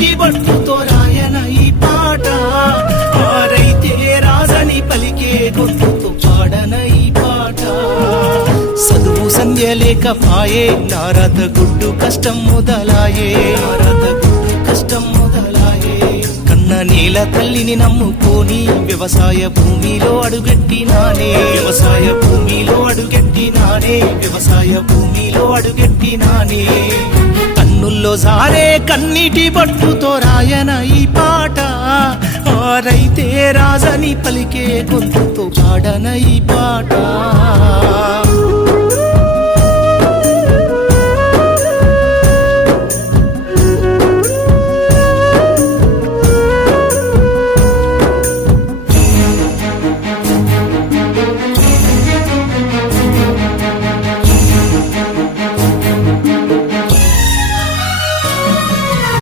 కన్నీటి బొట్టుతో రాయన ఈ పాట రైతే రాజని పలికే గొంతుతో పాడన ఈ పాట చదువు సంధ్య లేకపాయే నారద గుడ్డు కష్టం మొదలాయే నారద గుడ్డు కష్టం మొదలాయే కన్న నీల తల్లిని నమ్ముకొని వ్యవసాయ భూమిలో అడుగెట్టినానే వ్యవసాయ భూమిలో అడుగెట్టినానే వ్యవసాయ భూమిలో అడుగెట్టినానే కన్నుల్లో సారే కన్నీటి బొట్టుతో రాయన ఈ పాట రైతే రాజని పలికే గొంతుతో పాడన ఈ పాట